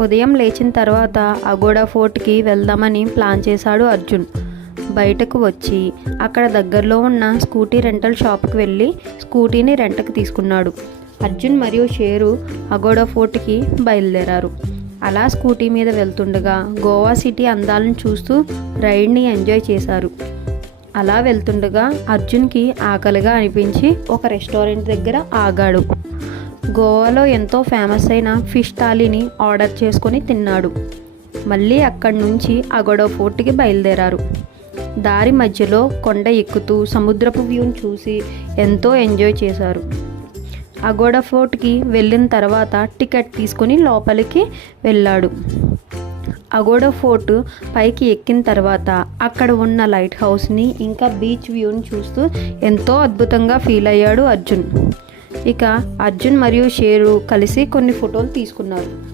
ఉదయం లేచిన తర్వాత అగోడా ఫోర్ట్కి వెళ్దామని ప్లాన్ చేశాడు అర్జున్. బయటకు వచ్చి అక్కడ దగ్గరలో ఉన్న స్కూటీ రెంటల్ షాప్కి వెళ్ళి స్కూటీని రెంట్కి తీసుకున్నాడు. అర్జున్ మరియు షేరు అగోడా ఫోర్ట్కి బయలుదేరారు. అలా స్కూటీ మీద వెళ్తుండగా గోవా సిటీ అందాలను చూస్తూ రైడ్ని ఎంజాయ్ చేశారు. అలా వెళ్తుండగా అర్జున్కి ఆకలిగా అనిపించి ఒక రెస్టారెంట్ దగ్గర ఆగాడు. గోవాలో ఎంతో ఫేమస్ అయిన ఫిష్ థాలీని ఆర్డర్ చేసుకొని తిన్నాడు. మళ్ళీ అక్కడి నుంచి అగోడా ఫోర్ట్కి బయలుదేరారు. దారి మధ్యలో కొండ ఎక్కుతూ సముద్రపు వ్యూని చూసి ఎంతో ఎంజాయ్ చేశారు. అగోడా ఫోర్ట్కి వెళ్ళిన తర్వాత టికెట్ తీసుకొని లోపలికి వెళ్ళాడు. అగోడా ఫోర్ట్ పైకి ఎక్కిన తర్వాత అక్కడ ఉన్న లైట్ హౌస్ని ఇంకా బీచ్ వ్యూని చూస్తూ ఎంతో అద్భుతంగా ఫీల్ అయ్యాడు అర్జున్. ఇక అర్జున్ మరియు షేరు కలిసి కొన్ని ఫోటోలు తీసుకున్నారు.